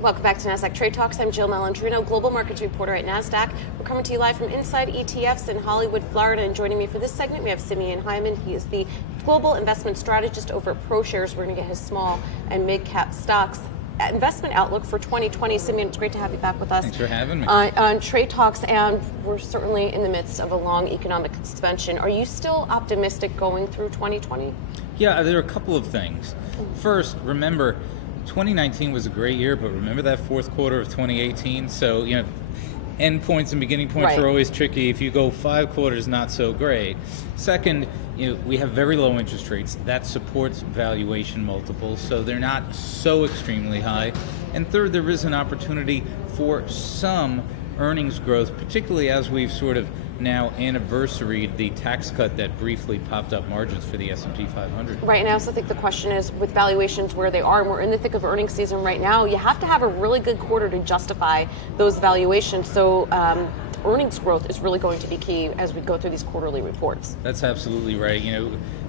Welcome back to Nasdaq Trade Talks. I'm Jill Malandrino, Global Markets Reporter at Nasdaq. We're coming to you live from Inside ETFs in Hollywood, Florida. And joining me for this segment, we have Simeon Hyman. He is the Global Investment Strategist over at ProShares. We're going to get his small and mid-cap stocks investment outlook for 2020. Simeon, it's great to have you back with us. Thanks for having me. On Trade Talks, and we're certainly in the midst of a long economic suspension. Are you still optimistic going through 2020? Yeah, there are a couple of things. First, remember, 2019 was a great year, but remember that fourth quarter of 2018? So, end points and beginning points are always tricky. If you go 5 quarters, not so great. Second, we have very low interest rates. That supports valuation multiples, so they're not so extremely high. And third, there is an opportunity for some earnings growth, particularly as we've sort of now anniversaried the tax cut that briefly popped up margins for the S&P 500. Right, and I also think the question is, with valuations where they are, and we're in the thick of earnings season right now, you have to have a really good quarter to justify those valuations. So earnings growth is really going to be key as we go through these quarterly reports. That's absolutely right.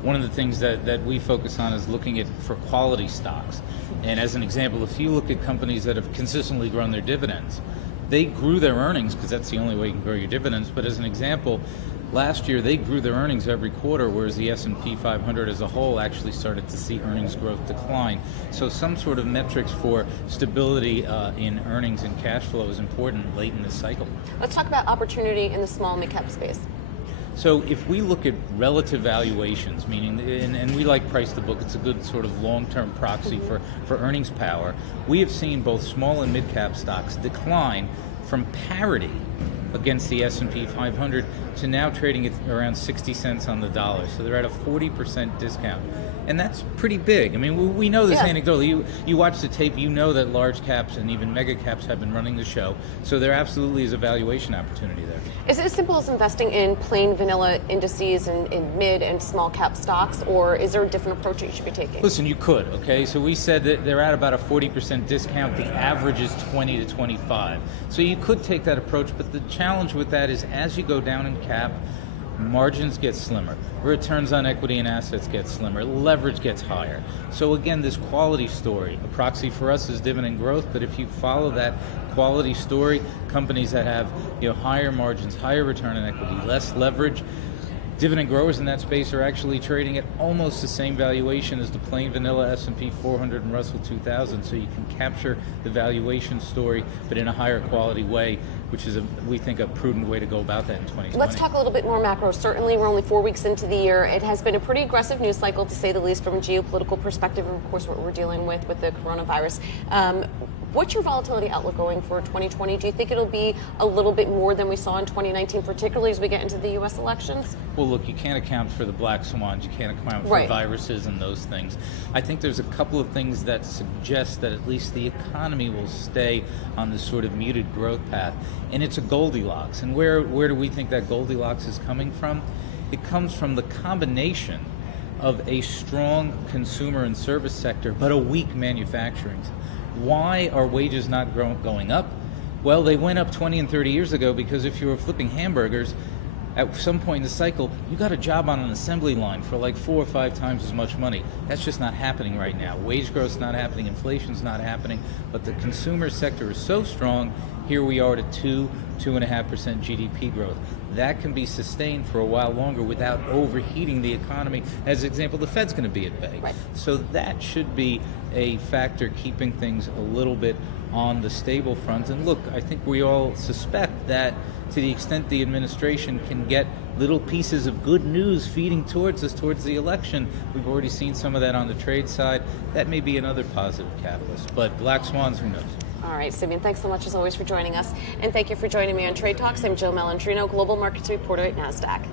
One of the things that we focus on is looking for quality stocks. And as an example, if you look at companies that have consistently grown their dividends, they grew their earnings because that's the only way you can grow your dividends. But as an example, last year they grew their earnings every quarter, whereas the S&P 500 as a whole actually started to see earnings growth decline. So some sort of metrics for stability in earnings and cash flow is important late in this cycle. Let's talk about opportunity in the small mid-cap space. So if we look at relative valuations, meaning, and we like price to book, it's a good sort of long-term proxy for earnings power, we have seen both small and mid-cap stocks decline from parity against the S&P 500 to now trading at around 60 cents on the dollar. So they're at a 40% discount. And that's pretty big. I mean, we know this anecdotally. You watch the tape, you know that large caps and even mega caps have been running the show. So there absolutely is a valuation opportunity there. Is it as simple as investing in plain vanilla indices in mid and small cap stocks, or is there a different approach that you should be taking? Listen, you could, okay? So we said that they're at about a 40% discount. The average is 20 to 25. So you could take that approach, but the challenge with that is as you go down in cap, margins get slimmer, returns on equity and assets get slimmer, leverage gets higher. So again, this quality story, a proxy for us is dividend growth, but if you follow that quality story, companies that have higher margins, higher return on equity, less leverage, dividend growers in that space are actually trading at almost the same valuation as the plain vanilla S&P 400 and Russell 2000, so you can capture the valuation story, but in a higher quality way, which is, we think, a prudent way to go about that in 2020. Let's talk a little bit more macro. Certainly, we're only 4 weeks into the year. It has been a pretty aggressive news cycle, to say the least, from a geopolitical perspective, and of course what we're dealing with the coronavirus. What's your volatility outlook going for 2020? Do you think it'll be a little bit more than we saw in 2019, particularly as we get into the U.S. elections? Well, look, you can't account for the black swans. You can't account for viruses and those things. I think there's a couple of things that suggest that at least the economy will stay on this sort of muted growth path. And it's a Goldilocks. And where do we think that Goldilocks is coming from? It comes from the combination of a strong consumer and service sector, but a weak manufacturing. Why are wages not going up? Well, they went up 20 and 30 years ago because if you were flipping hamburgers, at some point in the cycle, you got a job on an assembly line for like 4 or 5 times as much money. That's just not happening right now. Wage growth's not happening, inflation's not happening, but the consumer sector is so strong. Here we are at 2.5% GDP growth. That can be sustained for a while longer without overheating the economy. As an example, the Fed's going to be at bay. So that should be a factor keeping things a little bit on the stable front. And look, I think we all suspect that to the extent the administration can get little pieces of good news feeding towards us towards the election, we've already seen some of that on the trade side. That may be another positive catalyst. But black swans, who knows? All right, Simeon, thanks so much as always for joining us. And thank you for joining me on Trade Talks. I'm Jill Malandrino, Global Markets Reporter at Nasdaq.